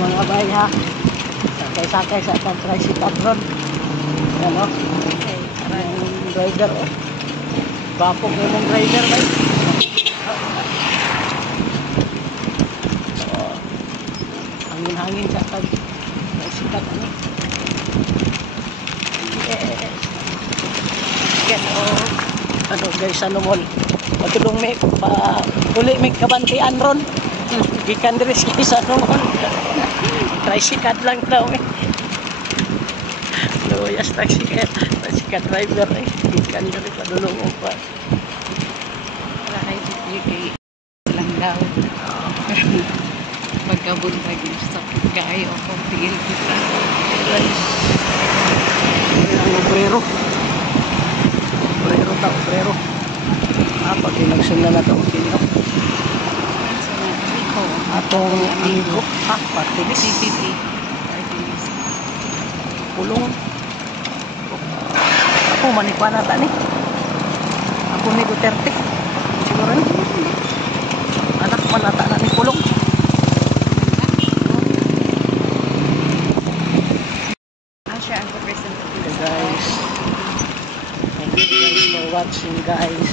mga bay ha. Sakay-sakay sa atang tricycle ron. Ano? Yung driver oh. Bapog yung driver bay. So, hangin-hangin sa atang tricycle ano. Yes. Get oh. Ano guys, ano mall? Matulong may uli may kabantian ron. Gikan diri sa ano mall. Tricycle lang daw eh. So, yes, tricycle driver eh. Gikan diri sa dulong pa. Wala kayo kay lang daw. Pagkabuntag yung sakit kayo ako tigil kita. Guys. Ang obrero. Obrero. Pag inagsundan na ito, kino. Atong amigo. Partilis. PPP. Pulong. Ako, manikwa na ta ni. Ako ni Duterte. Siguro ni. Anak manata na ni Pulong. Siya ang representative. Okay guys. Thank you guys for watching guys.